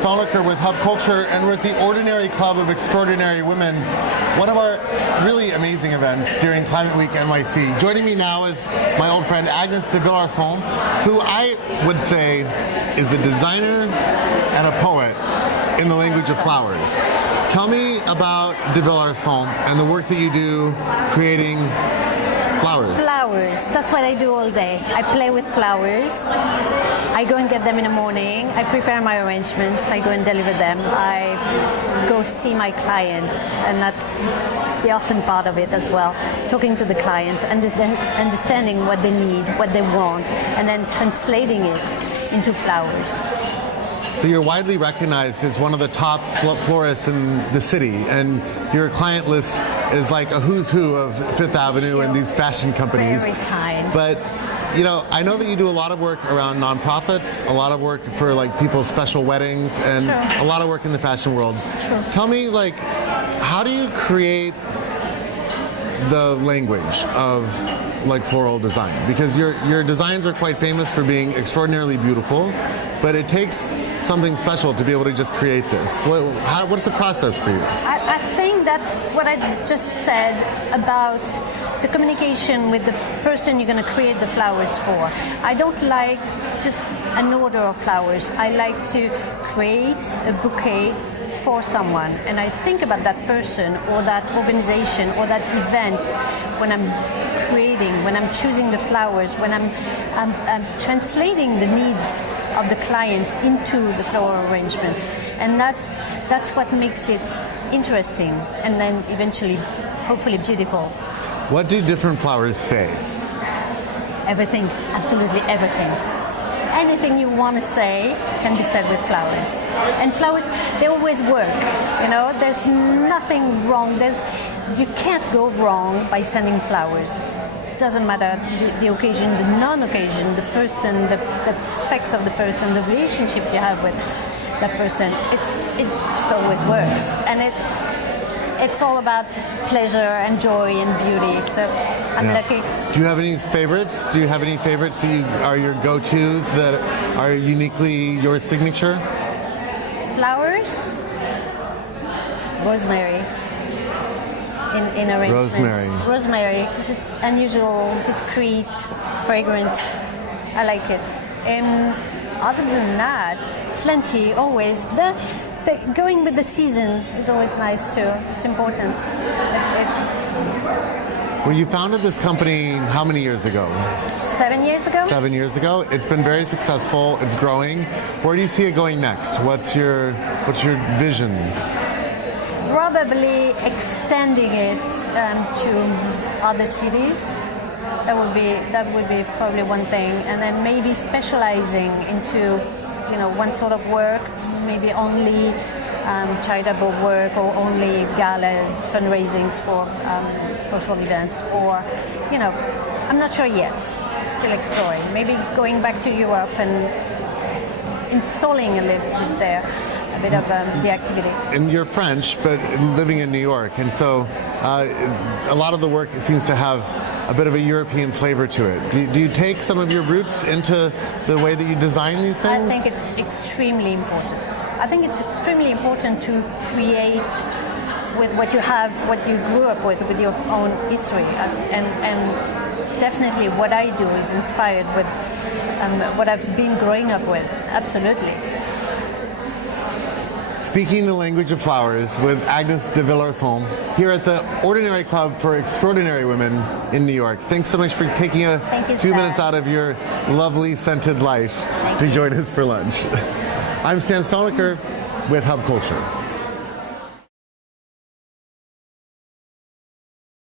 Stalnaker with Hub Culture, and we're at the Ordinary Club of Extraordinary Women, one of our really amazing events during Climate Week NYC. Joining me now is my old friend Agnes de Villarson, who I would say is a designer and a poet in the language of flowers. Tell me about de Villarson and the work that you do creating flowers. Flowers, that's what I do all day. I play with flowers. I go and get them in the morning. I prepare my arrangements. I go and deliver them. I go see my clients, and that's the awesome part of it as well. Talking to the clients, understanding what they need, what they want, and then translating it into flowers. So you're widely recognized as one of the top florists in the city, and your client list is like a who's who of Fifth Avenue and these fashion companies. Very kind. But you know, I know that you do a lot of work around nonprofits, a lot of work for like people's special weddings, and Sure. a lot of work in the fashion world. Sure. Tell me, like, how do you create the language of like floral design? Because your designs are quite famous for being extraordinarily beautiful, but it takes something special to be able to just create this. What's the process for you? I think that's what I just said about the communication with the person you're going to create the flowers for. I don't like just an order of flowers. I like to create a bouquet for someone, and I think about that person or that organization or that event when I'm creating, when I'm choosing the flowers, when I'm translating the needs of the client into the floral arrangement. And that's what makes it interesting, and then eventually, hopefully, beautiful. What do different flowers say? Everything, absolutely everything. Anything you want to say can be said with flowers. And flowers, they always work. You know, there's nothing wrong. You can't go wrong by sending flowers. Doesn't matter the occasion, the non-occasion, the person, the sex of the person, the relationship you have with that person. It just always works, and it's all about pleasure and joy and beauty. So I'm lucky. Do you have any favorites? Do you have any favorites that are your go-tos that are uniquely your signature? Flowers, rosemary. In arrangements. Rosemary, because it's unusual, discreet, fragrant. I like it. And other than that, plenty, always. The going with the season is always nice too. It's important. Well, you founded this company how many years ago? 7 years ago. 7 years ago. It's been very successful. It's growing. Where do you see it going next? What's your vision? Probably extending it to other cities. That would be probably one thing, and then maybe specializing into, one sort of work, maybe only charitable work or only galas, fundraisings for social events, or I'm not sure yet. Still exploring. Maybe going back to Europe and installing a little bit there. A bit of the activity. And you're French, but living in New York, and so a lot of the work seems to have a bit of a European flavor to it. Do you take some of your roots into the way that you design these things? I think it's extremely important. I think it's extremely important to create with what you have, what you grew up with your own history, and definitely what I do is inspired with what I've been growing up with. Absolutely. Speaking the language of flowers with Agnes de Villarson here at the Ordinary Club for Extraordinary Women in New York. Thanks so much for taking a few minutes out of your lovely scented life to join us for lunch. I'm Stalnaker with Hub Culture.